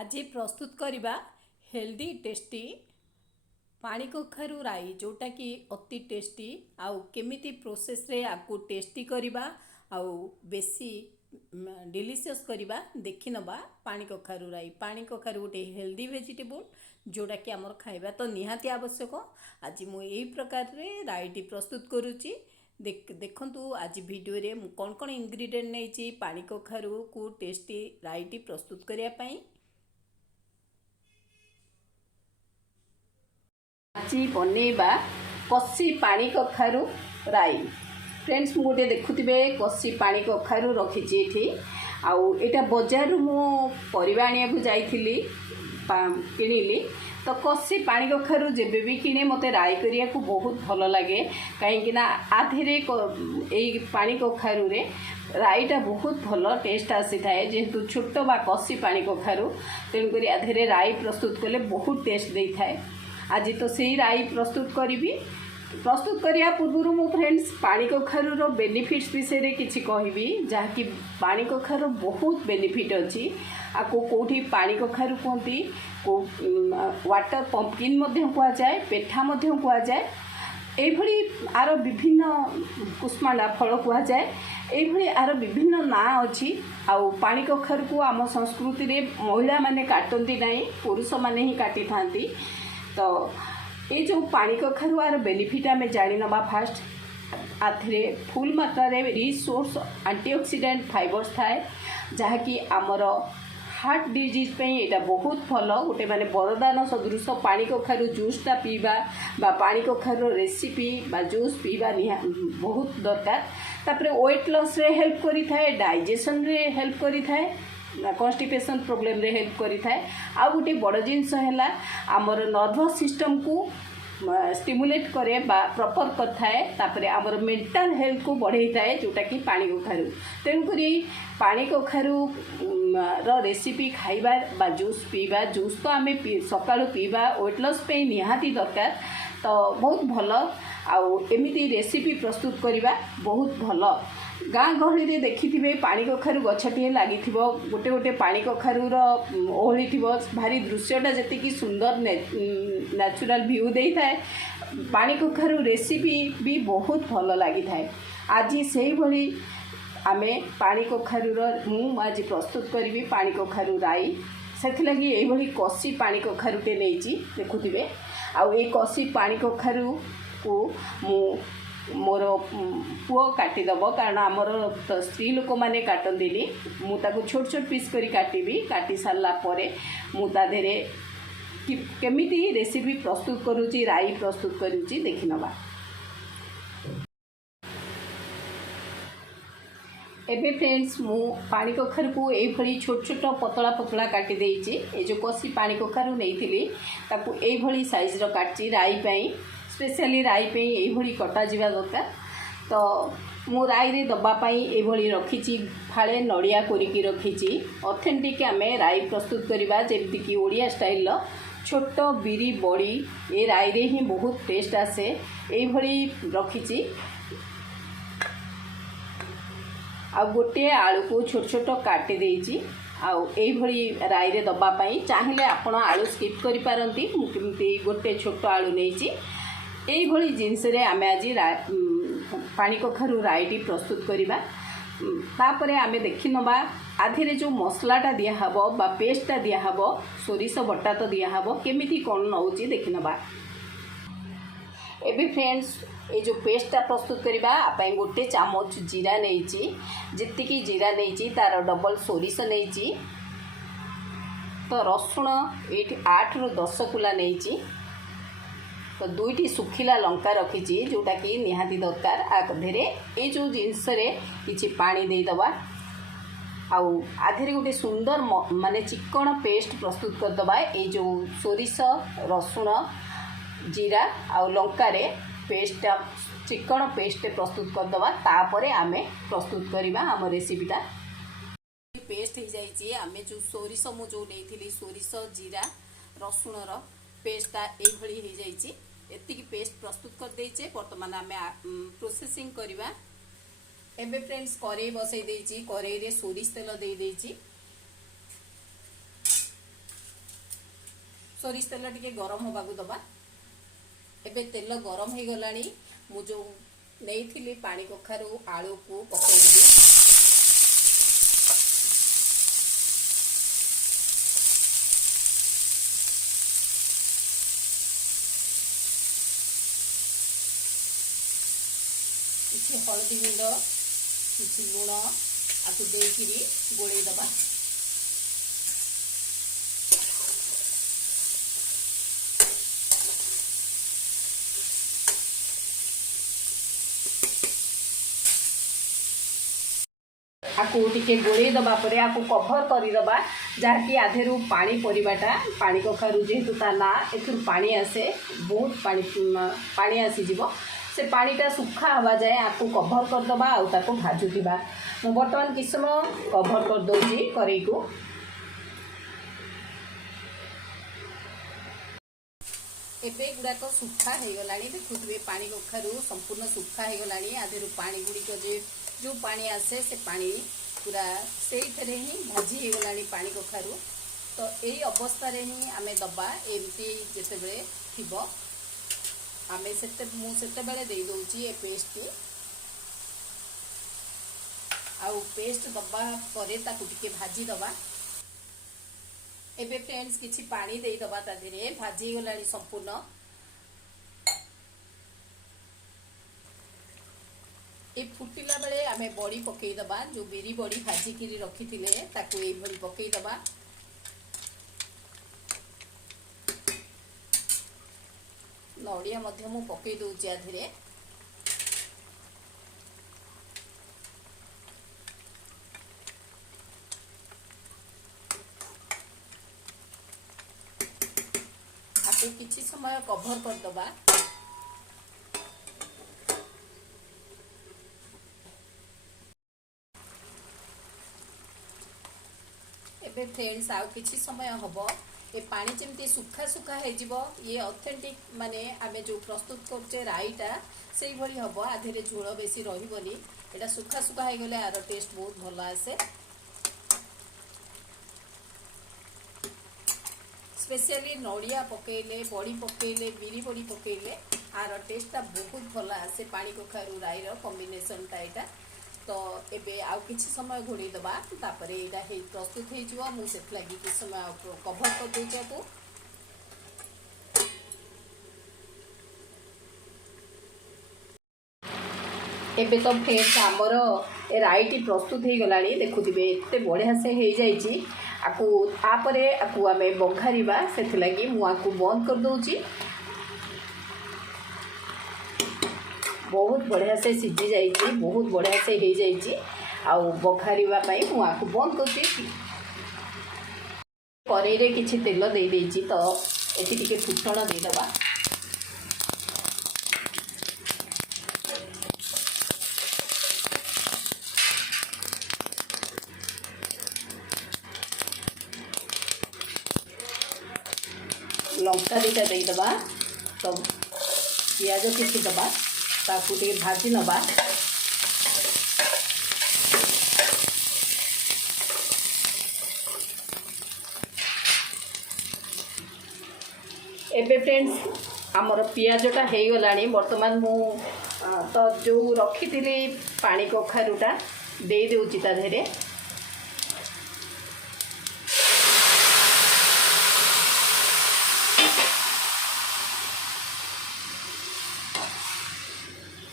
आज प्रस्तुत करवा हेल्दी टेस्टी पानी कखारु राई जोटा कि अति टेस्टी आउ केमिति प्रोसेस रे आपको टेस्टी करवा आउ बेसी डिलीशियस करवा देखि नबा। पानी कखारु राई पानी कखारु गोटे हेल्दी वेजिटेबल जोटा कि आमर खाइबा तो निहाती आवश्यक। आज मु एई प्रकार रे राईटी प्रस्तुत करूची। देखंतु आज वीडियो रे मु कोन कोन इंग्रेडिएंट नेची पानी कखारु को टेस्टी राईटी प्रस्तुत करिया पई। आज बनैबा कसी पानी कखारु राई। फ्रेंड्स मु गोटे देखुथिबे कसी पानी कखारु रखिछि एठी। आउ एटा बाजार मु परिबा आनिया को जाइथिली किनिली तो कसी पानी कखारु जेबे भी किने मते राई करिया को बहुत भलो लागे। काहेकि ना आधेरे एई पानी कखारु रे राईटा बहुत भलो टेस्ट आसी थाए जेहेतु छोट बा कसी पानी कखारु तेन करी आधेरे राई प्रस्तुत कले बहुत टेस्ट देई थाए। आज तो सही राई प्रस्तुत करी। प्रस्तुत करिया पूर्व मो फ्रेंड्स पानी कखारु रो बेनिफिट्स विषय रे किछि कहबी जहाँकि पानी कखारु बहुत बेनिफिट अछि। आको कोठी पानी कखारु कहती को वाटर पंपकिन मध्य कुआ जाए पेठा मध्य कुआ जाए एभली आर विभिन्न कुष्मांडा फल कुआ जाए एभली आर विभिन्न ना अछि। आउ पानी कखारु को आम संस्कृति रे महिला माने काटंती नाही पुरुष माने ही काटी थांती। तो ये जो पानी कखारु आर बेनिफिट आम जानी नवा। फास्ट आथरे फुल मात्रा रे रिच सोर्स एंटीऑक्सीडेंट फाइबर्स थाए जहाँकि आमर हार्ट डिजीज पे एटा बहुत भल गोटे माने वरदान सदृश। पानी कखारु जूसटा पीवा बा पानी कखारु रेसिपी बा जूस पीवा बहुत दरकार। तापरे वेट लॉस रे हेल्प करी थाए डाइजेशन रे हेल्प करी थाए कॉन्स्टिपेशन प्रॉब्लम रे हेल्प करी थाए। आ गोटे बड़ जिनस है आमर नर्वस सिस्टम को स्टिमुलेट करे बा प्रॉपर करथाए। तापरे आमर मेंटल हेल्थ को बढ़ाई थाए जोटा कि पानी कखारु। तेणुकरी पानी कखारु रो रेसिपी खाइबा बा जूस पीवा जूस तो आम सकाळु पीवा वेट लॉस पे निहाती दरकार। तो बहुत भल आउ एमिति रेसिपी प्रस्तुत करवा बहुत भल। गाँ गहली रे देखिथिबे पानी कखारु गछटिए लागिथिबो गोटे गोटे पानी कखारु रो ओहलिथिबो भारी दृश्यटा जतिकी सुंदर नेचुरल व्यू देई थाए। पानी कखारु रेसिपी भी बहुत भल लागि थाए। आज सेही भली आमे पानी कखारु रो मु आज प्रस्तुत करिवि पानी कखारु राई। सेथि लगी एई भली कसी पानी कखारु टे नेइची देखुथिबे। आउ ए कसी पानी कखारु को मु मोर पुओ काटिदेव कारण आमर तो स्त्री लोक मैंने काटंदी मु ताको छोट छोट पीस करी काटिबी। काटी सारला परे मु ता देरे केमिति रेसिपी प्रस्तुत करूची राई प्रस्तुत करूची देखि नबा। एबे फ्रेंड्स मु पानी कखारु को एई भली छोट छोट पतला पतला काटी देइची। ए जो कसी पानी कखारु नेइथिली ताको एई भली साइज रो काटची राई पई स्पेशली राई पे यही कटा जावा दरकार। तो मु राई रे दबा पाई एभली रखिची फाळे नड़िया कोरिकी रखिची। ऑथेंटिक आमे राई प्रस्तुत करवा जेमति कि ओडिया स्टाइल छोट बिरी बड़ी ए राई रे ही बहुत टेस्ट आसे एभली रखिची। आ गोटे आलू को छोट छोट काटी देइची। आउ एभली राई रे दबा पाई चाहिए आपण आलू स्किप करि पारंती। मु केमति गोटे छोट आलू नेइची एई भली जिनस रे आमे आज पानी कखारु राईटी प्रस्तुत करवा। तापरे आमे देखि नबा आधीरे जो मसलाटा दिया हबो बा पेस्टटा दिया हबो सोरिष बटा तो दिया हबो केमिति कोन नउची देखि नबा। एबे फ्रेंड्स ए जो पेस्टटा प्रस्तुत करवा आपन गोटे चामच जीरा नेइची। जित्तिकी जीरा नेइची तार डबल सोरिष नेइची। तो रसुण एठी 8 रु 10 कुला नेइची। तो दुईटी सुखिला लंका रखिची जोटा कि निहाती दरकार। आधेरे ए जो जिनस रे किछि पानी देई दबा। आउ आधेरे गोटे सुंदर माने चिकन पेस्ट प्रस्तुत कर दबा। ए जो सोरिष रसुण जीरा आउ लंका रे पेस्ट चिकन पेस्ट प्रस्तुत कर दबा। तापरे आमे प्रस्तुत करिबा हम रेसिपीटा। पेस्ट हो जाइए आमे जो सोरिष मु जो नेइथिली सोरिष जीरा रसुण रो पेस्टा एई भली हो जाइए एतिकी पेस्ट प्रस्तुत कर देइचे। वर्तमान आमे प्रोसेसिंग करवा। एबे फ्रेंड्स करेई बसई देइची करेई रे सोरिष तेल देई देइची। सोरिष तेल टिके गरम होगा दबा। एबे तेल गरम हो गलानी मु जो नहीं पानी कखारू आलू को पकईदेवी। किसी हलदी गुंड किसी लुण आपको देकरी गोलई दबा। आपको टिके गोलई दबा परे आपको कभर करदबा जहाँकि आधेरू पानी परिबाटा पानी कखारू जेहेतु ता ना एथुर पानी आसे बहुत पानी आसीजिव से पानीटा सुखा हवा जाए आपको कभर करदबा आउ ताको भाजुथिबा। मु बर्तमान किछ समय कभर कर दोची करेई को। एबे गुड़ाक सुखा हो गलानी देखुए पानी कखारू संपूर्ण सुखा हो गलानी आधेरू पानी गुड़िक जो पानी आसे से पानी पूरा से ही भाजी हो गलानी पानी कखारू। तो यही अवस्था रे ही आमे दबा एमती जेतेबेले थिबो आमे सेते बेले दे दोची ए पेस्ट आउ पेस्ट दबा परे ताकू टिके भाजी दबा। एबे फ्रेंड्स किछि पानी दे दबा ता धीरे भाजी गलानी संपूर्ण। ए फुटिला बेले आमे बड़ी पकई दबा जो बिरी बड़ी भाजी किरी रखी थिले ताकू ए भली पकई दबा। नड़िया मध्य मु पकई दोची आ धीरे। आपको किछि समय कभर कर दबा। एबे फ्रेंड्स आउ किछि समय हबो ए पानी जमती सुखा सुखा हो जिवो ये ऑथेंटिक माने आमे जो प्रस्तुत करछे राईटा सेही भली हबो आधेरे झोल बेसी रहिबोनी। एटा सुखा सुखा हो गले आरो टेस्ट बहुत भलो आसे। स्पेशली नड़िया पकईले बड़ी पकईले बिरी बड़ी पकईले आर टेस्टा बहुत भलो आसे पानी कखारू राई रो कॉम्बिनेशनटा एटा। तो एबे आउ किछि समय घोड़ी दबा तापरे एटा हे प्रस्तुत हे जिवो मु सेत लागि किछि समय कभर कर दोचे को। एबे तो फ्रेंड्स हमर ए राईटी प्रस्तुत हो गलानी देखुथिबे एते बढ़िया से हो जाईची। आकु तापरे आकु आमे बघारिबा सेथ लागि मु आकु बंद कर दोची। बहुत बढ़िया से सिझी जाइए बहुत बढ़िया से हो जाइए आउ बघारिबा पई मु आकु बंद करछि। करेई रे किछि तेल दे देछि तो एति टिके फुटण दे दबा। लंका दुटा दे दबा तो पियाज किछि दबा ताकू टिके भाजी नबा। एबे फ्रेंड्स आमर पियाजटा हो गलानी बर्तमान मु तो जो रखी थी पानी कखारूटा दे देउची ता धेरे।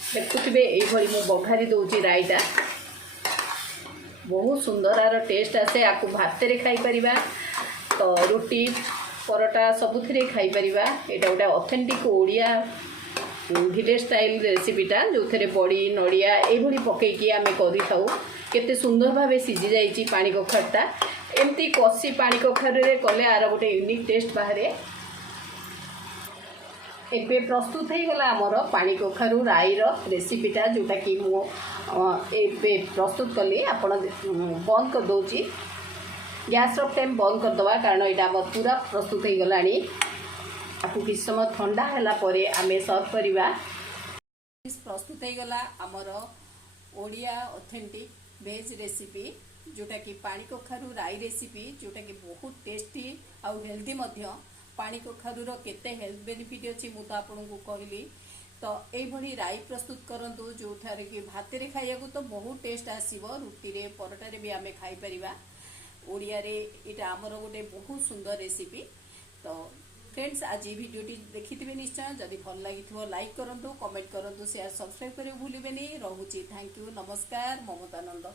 देखुथिबे एई मु बघारी दोची राईटा बहुत सुंदर आर टेस्ट आसे। आकु भात रे खाई परिबा तो रोटी परोटा सबुथिरे खाई परिबा। एटा गोटे ऑथेंटिक ओडिया विलेज स्टाइल रेसिपीटा जो थे बड़ी नड़िया ये पकईकी आम करी था केते सुंदर भाव सीझी जाइए पानी कखारूटा। एमती कषी पानी कखारू रे कले आर गोटे यूनिक टेस्ट बाहर। एबे प्रस्तुत हो गला आमर पानी कखारू राईर रेसिपीटा जोटा कि मु एबे प्रस्तुत कली। आपण बंद कर दोची गैस रो फ्लेम बंद कर दवा कारण यहाँ पूरा प्रस्तुत हो गलानी। आपको किस समय ठंडा है परे आमे सर्व करवा। प्रस्तुत हो गला आमर ओडिया ऑथेंटिक वेज रेसिपी जोटा कि पानी कखारू राई रेसिपी जोटा कि बहुत टेस्टी आउ हेल्दी मध्य। पानी कखारूर केते हेल्थ बेनिफिट अच्छी मुझे आपको कहली। तो यही राई प्रस्तुत करंतु जो थारे कि भात रे खाइया तो बहुत टेस्ट आसीबो, रुटी रे परोटा रे भी आमे खाई परिबा। ओडिया रे इटा हमर गोटे बहुत सुंदर रेसिपी। तो फ्रेंड्स आज ये वीडियोटी देखिथिबे निश्चय, जदि भल लागिथिबो लाइक करंतु, कमेंट करंतु, शेयर सब्सक्राइब करे भूलिबेनी। रहुची, थैंक यू, नमस्कार, ममतानंद।